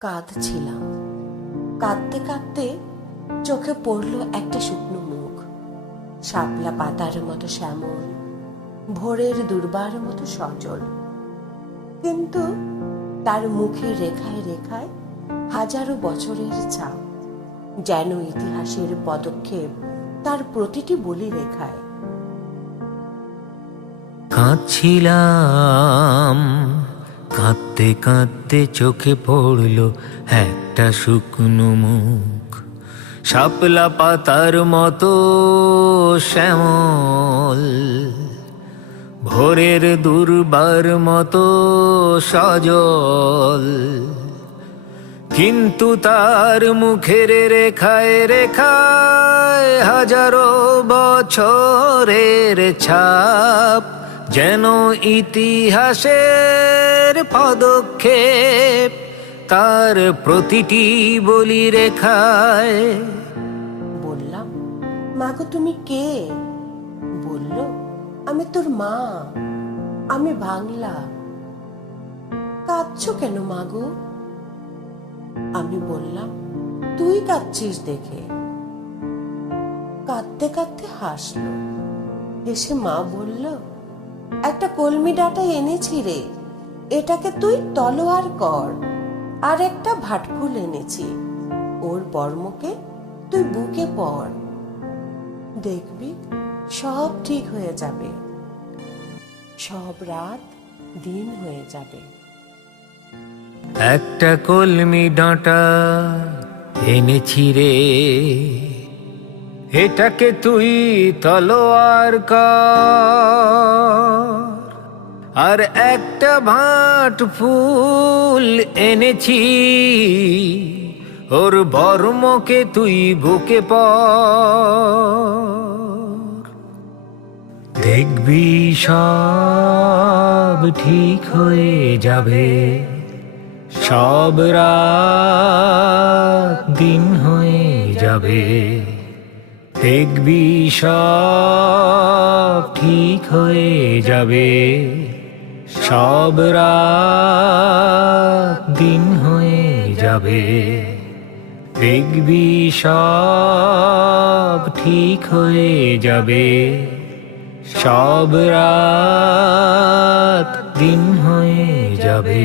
কাঁদছিলাম। কাঁদতে কাঁদতে চোখে পড়ল একটা শুকনো মুখ, শাপলা পাতার মতো শ্যামল, ভোরের দুর্বার মতো সজল। কিন্তু তার মুখের রেখায় রেখায় হাজারো বছরের ছাপ, যেন ইতিহাসের পদক্ষেপ তার প্রতিটি বলি রেখায়। কাঁদছিলাম, কাঁদতে কাঁদতে চোখে পড়ল একটা শুকনো মুখ, শাপলা পাতার মতো শ্যামল, ভোরের দুর্বার মতো সজল। কিন্তু তার মুখের রেখায় রেখায় হাজারো বছরের ছাপ, যেন ইতিহাসের পদক্ষেপ তার প্রতিটি বলি রেখায়। বললাম, মাগো তুমি কে? বলল, আমি তোর মা, আমি বাংলা। কাঁদছো কেন মাগো? আমি বললাম, তুই কাঁদছিস দেখে। কাঁদতে কাঁদতে হাসলো, হেসে মা বলল, একটা কলমি ডাঁটা এনেছি রে, এটাকে তুই তলোয়ার কর। আর একটা ভাটফুল এনেছি, ওর বর্মকে তুই বুকে পড়, দেখবি সব ঠিক হয়ে যাবে, সব রাত দিন হয়ে যাবে। একটা কলমি ডাঁটা এনেছি রে, এটাকে তুই তলোয়ার কর। আর একটা ভাট ফুল এনেছি, ওর বর্মকে তুই বুকে পর, দেখবি সব ঠিক হয়ে যাবে, সব রাত দিন হয়ে যাবে। দেখবি সব ঠিক হয়ে যাবে, সব রাত দিন হয়ে যাবে। দেখবি সব ঠিক হয়ে যাবে, সব রাত দিন হয়ে যাবে।